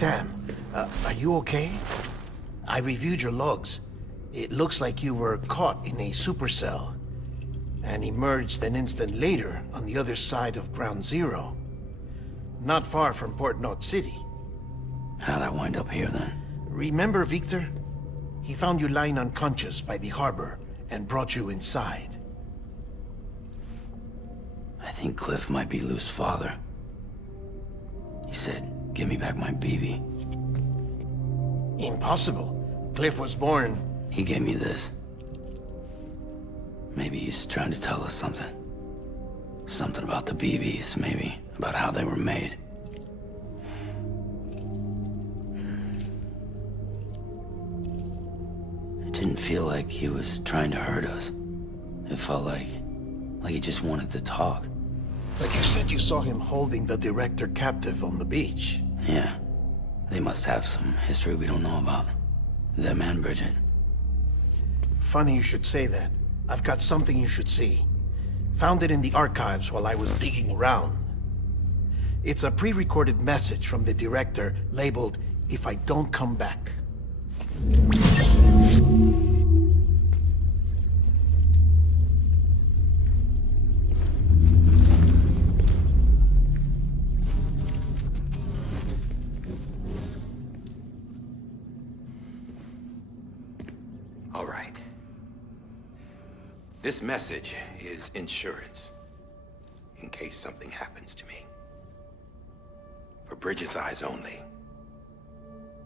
Sam, are you okay? I reviewed your logs. It looks like you were caught in a supercell and emerged an instant later on the other side of Ground Zero. Not far from Port Knot City. How'd I wind up here then? Remember Victor? He found you lying unconscious by the harbor and brought you inside. I think Cliff might be Lou's father. He said, give me back my BB. Impossible. Cliff was born... He gave me this. Maybe he's trying to tell us something. Something about the BBs, maybe. About how they were made. It didn't feel like he was trying to hurt us. It felt like he just wanted to talk. But you said you saw him holding the director captive on the beach. Yeah. They must have some history we don't know about. Them and Bridget. Funny you should say that. I've got something you should see. Found it in the archives while I was digging around. It's a pre-recorded message from the director labeled, "If I don't come back." All right. This message is insurance, in case something happens to me. For Bridget's eyes only.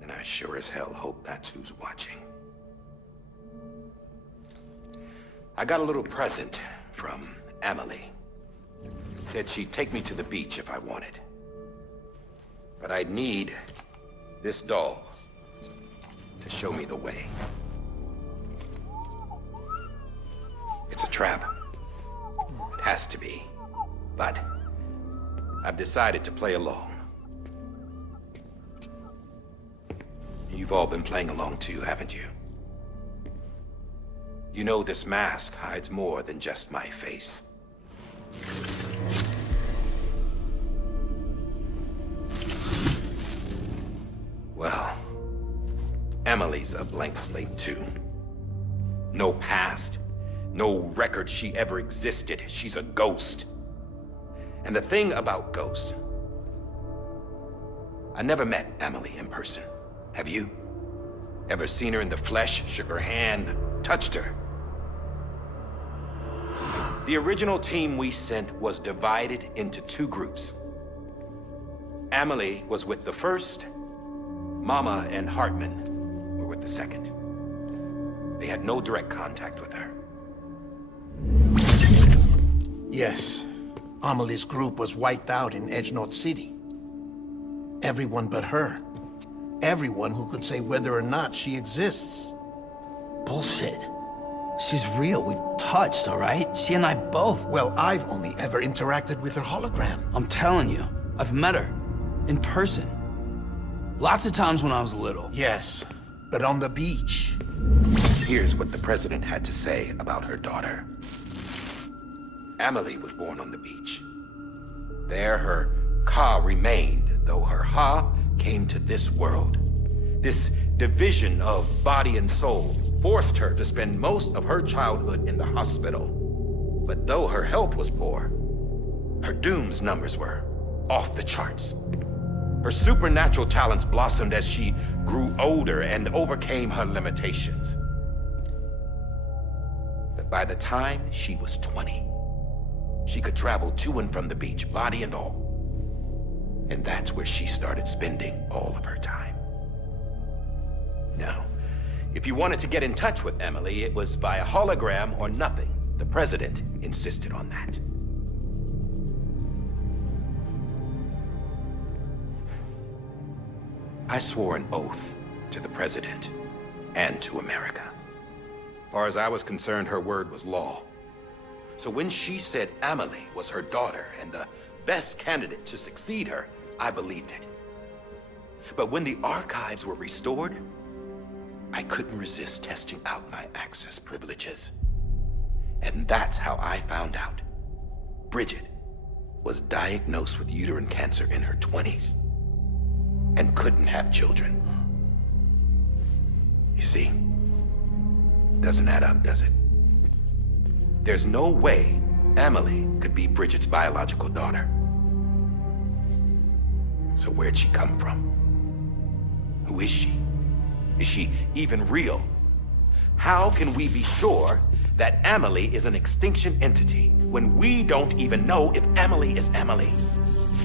And I sure as hell hope that's who's watching. I got a little present from Amelie. Said she'd take me to the beach if I wanted. But I'd need this doll to show me the way. It's a trap. It has to be. But I've decided to play along. You've all been playing along too, haven't you? You know this mask hides more than just my face. Well, Amelie's a blank slate too. No past. No record she ever existed. She's a ghost. And the thing about ghosts... I never met Amelie in person. Have you? Ever seen her in the flesh, shook her hand, touched her? The original team we sent was divided into two groups. Amelie was with the first. Mama and Hardman were with the second. They had no direct contact with her. Yes. Amelie's group was wiped out in Edge Knot City. Everyone but her. Everyone who could say whether or not she exists. Bullshit. She's real. We've touched, all right? She and I both. Well, I've only ever interacted with her hologram. I'm telling you, I've met her. In person. Lots of times when I was little. Yes, but on the beach. Here's what the president had to say about her daughter. Amelie was born on the beach. There her Ka remained, though her Ha came to this world. This division of body and soul forced her to spend most of her childhood in the hospital. But though her health was poor, her Doom's numbers were off the charts. Her supernatural talents blossomed as she grew older and overcame her limitations. But by the time she was 20, she could travel to and from the beach, body and all. And that's where she started spending all of her time. Now, if you wanted to get in touch with Amelie, it was via hologram or nothing. The president insisted on that. I swore an oath to the president and to America. As far as I was concerned, her word was law. So when she said Amelie was her daughter and the best candidate to succeed her, I believed it. But when the archives were restored, I couldn't resist testing out my access privileges. And that's how I found out. Bridget was diagnosed with uterine cancer in her 20s. and couldn't have children. You see, doesn't add up, does it? There's no way Amelie could be Bridget's biological daughter. So where'd she come from? Who is she? Is she even real? How can we be sure that Amelie is an extinction entity when we don't even know if Amelie is Amelie?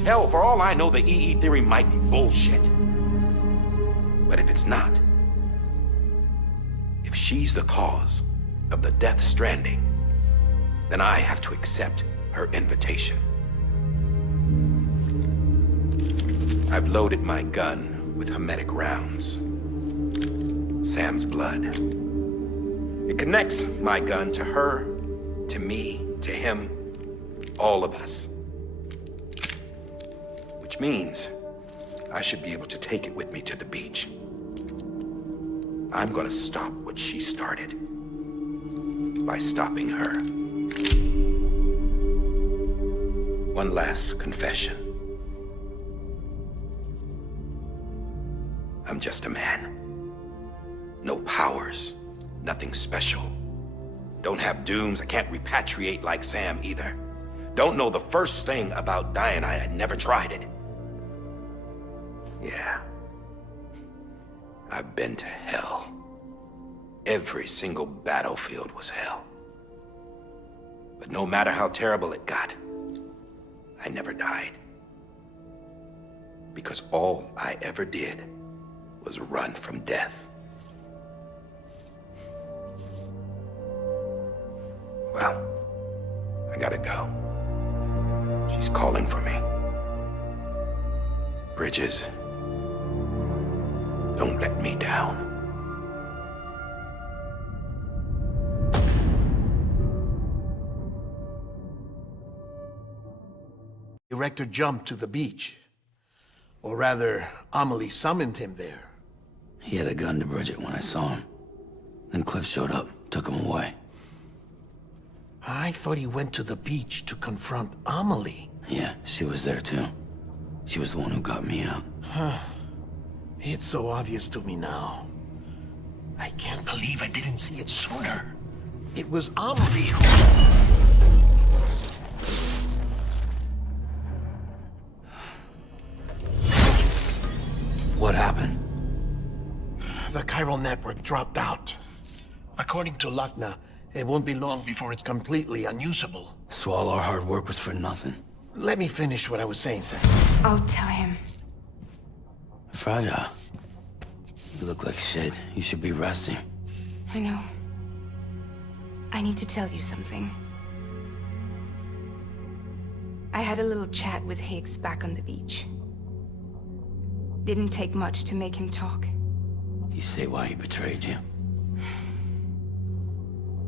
Hell, for all I know, the EE theory might be bullshit. But if it's not, if she's the cause of the Death Stranding, then I have to accept her invitation. I've loaded my gun with hermetic rounds. Sam's blood. It connects my gun to her, to me, to him, all of us. Which means I should be able to take it with me to the beach. I'm gonna stop what she started by stopping her. One last confession. I'm just a man. No powers, nothing special. Don't have dooms, I can't repatriate like Sam either. Don't know the first thing about dying, I had never tried it. Yeah. I've been to hell. Every single battlefield was hell. But no matter how terrible it got, I never died. Because all I ever did was run from death. Well, I gotta go. She's calling for me. Bridges, don't let me down. The Rector jumped to the beach. Or rather, Amelie summoned him there. He had a gun to Bridget when I saw him. Then Cliff showed up, took him away. I thought he went to the beach to confront Amelie. Yeah, she was there too. She was the one who got me out. It's so obvious to me now. I can't believe I didn't see it sooner. It was Amelie who... What happened? The chiral network dropped out. According to Luckna, it won't be long before it's completely unusable. So all our hard work was for nothing. Let me finish what I was saying, Sam. I'll tell him. Fragile. You look like shit. You should be resting. I know. I need to tell you something. I had a little chat with Higgs back on the beach. Didn't take much to make him talk. You say why he betrayed you?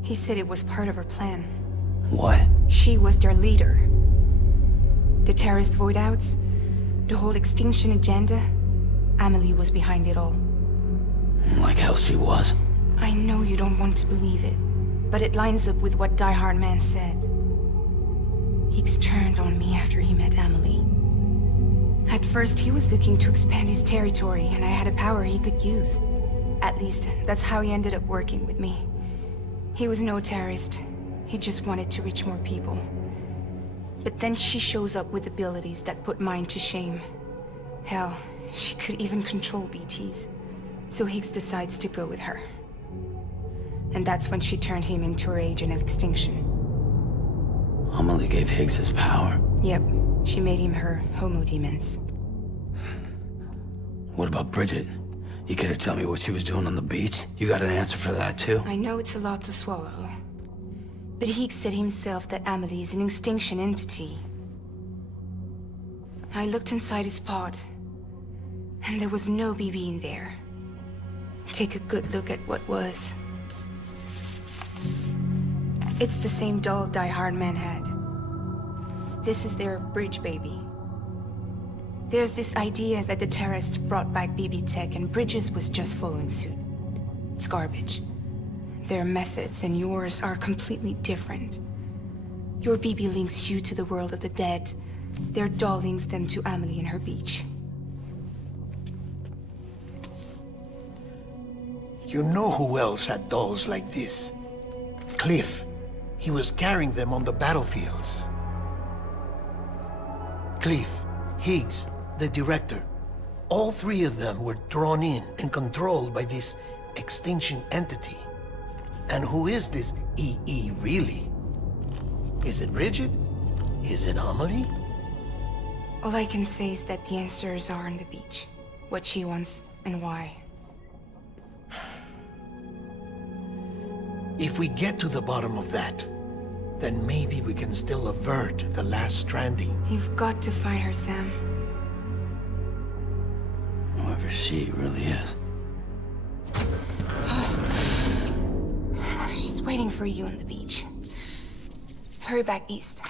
He said it was part of her plan. What? She was their leader. The terrorist voidouts, the whole extinction agenda, Amelie was behind it all. Like hell she was. I know you don't want to believe it, but it lines up with what Hardman said. Higgs turned on me after he met Amelie. At first, he was looking to expand his territory, and I had a power he could use. At least, that's how he ended up working with me. He was no terrorist. He just wanted to reach more people. But then she shows up with abilities that put mine to shame. Hell, she could even control BTs. So Higgs decides to go with her. And that's when she turned him into her agent of extinction. Amelie gave Higgs his power. Yep, she made him her homo demons. What about Bridget? You care to tell me what she was doing on the beach? You got an answer for that too? I know it's a lot to swallow. But Higgs said himself that Amelie is an extinction entity. I looked inside his pod, and there was no BB in there. Take a good look at what was. It's the same doll Hardman had. This is their bridge baby. There's this idea that the terrorists brought back BB tech and Bridges was just following suit. It's garbage. Their methods and yours are completely different. Your BB links you to the world of the dead. Their doll links them to Amelie and her beach. You know who else had dolls like this? Cliff. He was carrying them on the battlefields. Cliff, Higgs, the director. All three of them were drawn in and controlled by this extinction entity. And who is this EE really? Is it Bridget? Is it Amelie? All I can say is that the answers are on the beach. What she wants and why. If we get to the bottom of that, then maybe we can still avert the last stranding. You've got to find her, Sam. Whoever she really is. She's waiting for you on the beach. Hurry back east.